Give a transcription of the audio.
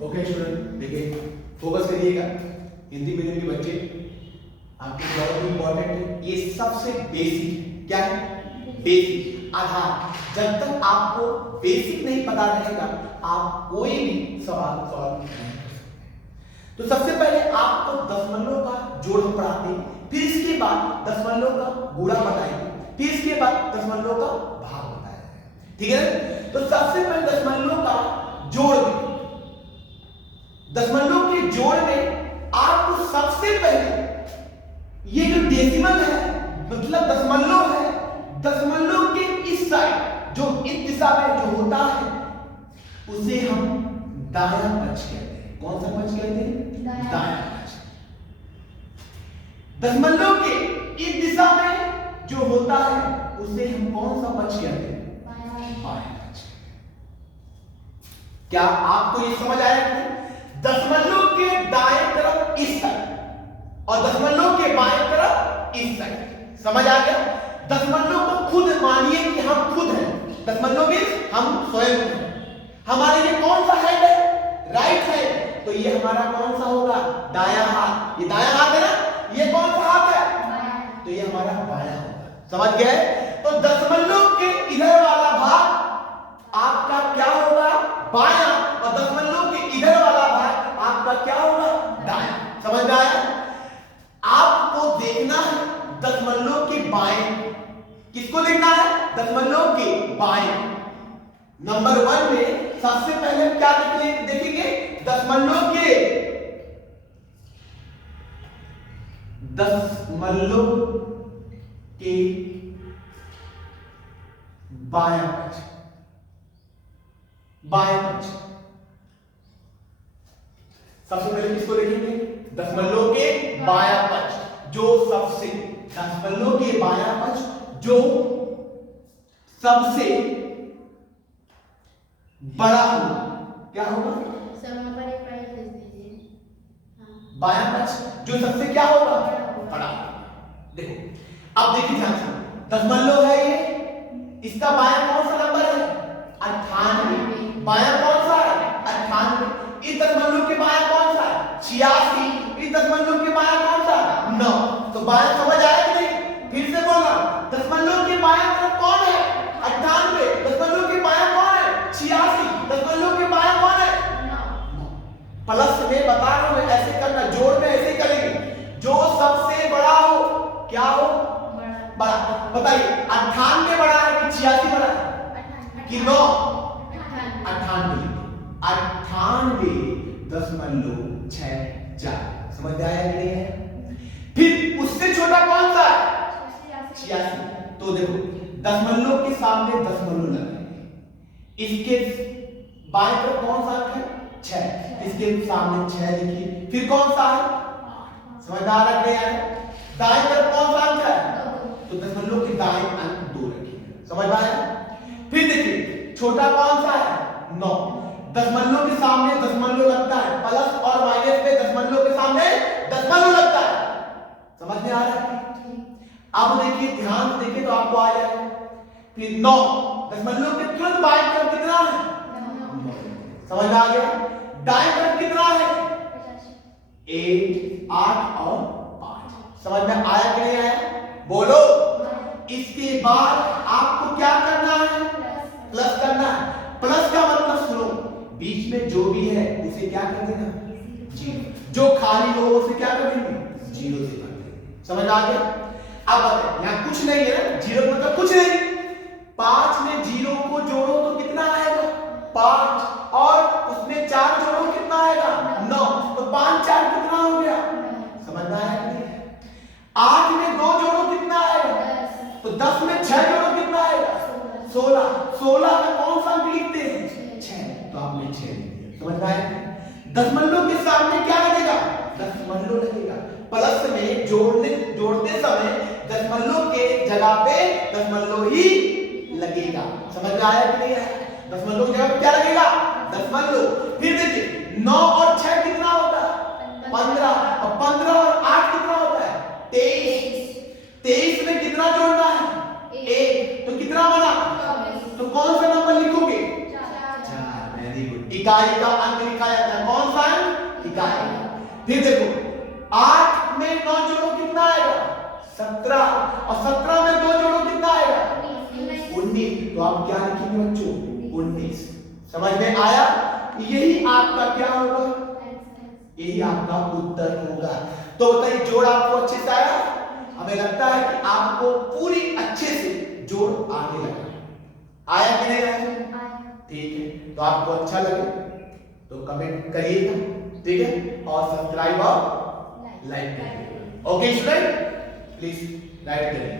Okay student, देखिए focus करिएगा। Hindi medium के बच्चे आपके लिए बहुत इंपॉर्टेंट है। ये सबसे बेसिक क्या है? बेसिक आधार। जब तक आपको बेसिक नहीं पता रहेगा आप कोई भी सवाल सॉल्व नहीं कर सकते। तो सबसे पहले आपको दशमलव का जोड़ हम पढ़ाते हैं, फिर इसके बाद दशमलव का गुणा बताएंगे, फिर इसके बाद दशमलव का भाग बताएंगे। ठीक है? तो सबसे पहले दशमलव का जोड़ में, दशमलव के जोड़ में आपको सबसे पहले ये जो डेसिमल है मतलब दशमलव है, दशमलव के इस साइड जो इस दिशा में जो होता है उसे हम दायां पक्ष कहते हैं। कौन सा पक्ष कहते हैं? दायां पक्ष। दशमलव के इस दिशा में जो होता है उसे हम कौन सा पक्ष कहते हैं? बायां पक्ष। क्या आपको ये समझ आया कि दशमलव के दाएं तरफ इस साइड और दशमलव के बाएं तरफ इस साइड? समझ आ गया? दशमलव को खुद मानिए कि हम खुद हैं। दशमलव मींस हम स्वयं हैं। हमारे ये कौन सा हैंड है? Right hand. तो ये हमारा कौन सा होगा? दायां हाथ। ये दायां हाथ है ना? ये कौन सा हाथ है? तो ये हमारा बायां होगा। समझ गए? तो दशमलव के इधर वाला भाग आपका क्या होगा? बायां। और दशमलव के इधर वाला भाग आपका क्या होगा? दायां। समझ में आया? आपको देखना है दशमलव के बाएं। किसको देखना है? दशमलव के बाएं। नंबर 1 में सबसे पहले हम क्या देखेंगे? दशमलव के बायां पक्ष। बायां पक्ष सबसे पहले किसको देखेंगे? दशमलव के बायां पक्ष जो सबसे, दशमलव के बायां पक्ष जो सबसे बड़ा होगा। क्या होगा? बायां पक्ष जो सबसे क्या होगा? बड़ा। देखो अब देखिए ध्यान से, दशमलव है ये, इसका बायां कौन सा नंबर है? 98। बायां कौन सा है? 98। इस दशमलव के बायां कौन सा है? 86। इस दशमलव के बायां कौन सा है? 9। तो बायां समझ आया कि नहीं? फिर से बोलना, दशमलव के बायां तरफ कौन है? 98। दशमलव के बायां कौन है? 86। दशमलव के बायां कौन है? 9। प्लस में बता रहा हूं ऐसे करना, जोड़ में ऐसे करेंगे जो सबसे बड़ा हो। क्या हो? बड़ा। बताइए 98 बड़ा है कि 86 बड़ा है कि 9? 98। 98.64। समझ में आया कि नहीं है? फिर उससे छोटा कौन सा है? 86। तो देखो दशमलव के सामने दशमलव लगाएंगे, इसके बाएं तरफ कौन सा अंक है? 6। इसके सामने 6 लिखिए। फिर कौन सा है? समझदार रख गया है। दाएं तरफ कौन सा अंक है? तो दशमलव के दाएं अंक 2 रखिए। समझ में आया? फिर देखिए छोटा कौन सा है? 9। दशमलव के सामने दशमलव लगता है, प्लस और माइनस पे दशमलव के सामने दशमलव लगता है। समझ में आ रहा है? अब देखिए ध्यान से देखिए तो आपको आ जाएगा। फिर 9 दशमलव के तुरंत बाएं तरफ कितना है? समझ में आ गया? दाएं तरफ कितना है? 8 और 5। समझ में आया कि नहीं आया? बोलो। इसके बाद आपको क्या करना है? प्लस करना है। प्लस का मतलब सुनो, बीच में जो भी है उसे क्या कर देना? जीरो। जो खाली हो उसे क्या कर देंगे? जीरो से कर देंगे। समझ आ गया? अब बताइए यहां कुछ नहीं है ना, जीरो मतलब कुछ नहीं। 5 में जीरो को जोड़ो तो कितना आएगा? 5। और उसमें 4 जोड़ो कितना आएगा? 9। तो 5 4 कितना हो गया? समझ में आया कि नहीं? 8 में 2 जोड़ो कितना आएगा? तो 10 में 6 जोड़ो कितना आएगा? 16। 16 में कौन सा अंक लिखते हैं? 6। तो आपने 6 लिख दिया। समझ में आया? दशमलव के सामने क्या लगेगा? दशमलव लगेगा। प्लस में जोड़ते समय दशमलव के जगह पे दशमलव ही लगेगा। समझ में आया कि नहीं आया? दशमलव की जगह पे क्या लगेगा? दशमलव। फिर देखिए 9 और 6 कितना होता है? 15। और 15 और 8 कितना होता है? 23। 23 में कितना जोड़ना है? 1। तो कितना बना? तो कौन सा नंबर लिखोगे? 4। Very good. इकाई का अंक लिखा जाता है। कौन सा अंक? इकाई। फिर देखो 8 में 9 जोड़ो कितना आएगा? 17। और 17 में 2 जोड़ो कितना आएगा? 19। तो आप क्या लिखेंगे बच्चों? 19। समझ में आया? यही आपका क्या होगा? यही आपका उत्तर होगा। तो बताइए जोड़ आपको अच्छे से आया? हमें लगता है कि आपको पूरी अच्छे से जोड़ आने लगा। आया कि नहीं आया? ठीक है, तो आपको अच्छा लगे तो कमेंट करिएगा, ठीक है, और सब्सक्राइब और लाइक करिएगा। ओके स्टूडेंट, प्लीज लाइक करिए।